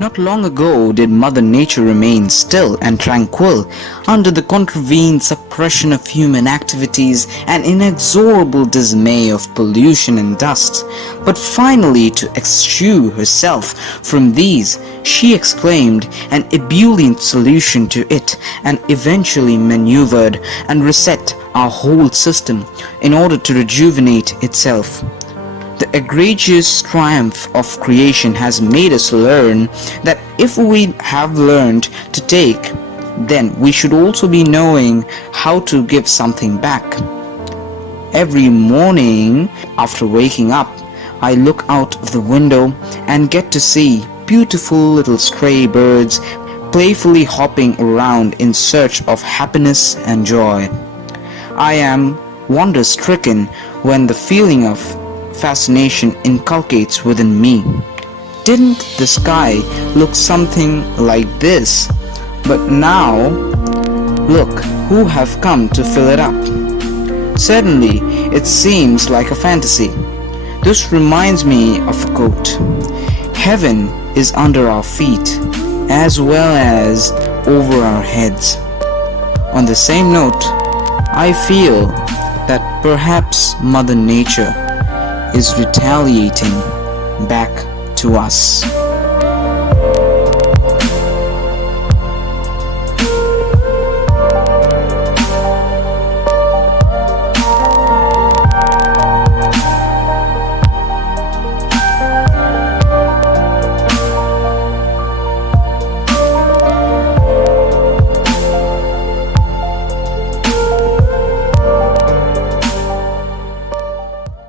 Not long ago did Mother Nature remain still and tranquil under the contravened suppression of human activities and inexorable dismay of pollution and dust. But finally, to eschew herself from these, she exclaimed an ebullient solution to it and eventually maneuvered and reset our whole system in order to rejuvenate itself. The egregious triumph of creation has made us learn that if we have learned to take, then we should also be knowing how to give something back. Every morning after waking up, I look out of the window and get to see beautiful little stray birds playfully hopping around in search of happiness and joy. I am wonder-stricken when the feeling of fascination inculcates within me. Didn't the sky look something like this? But now, look who have come to fill it up. Suddenly, it seems like a fantasy. This reminds me of a quote. Heaven is under our feet as well as over our heads. On the same note, I feel that perhaps Mother Nature is retaliating back to us.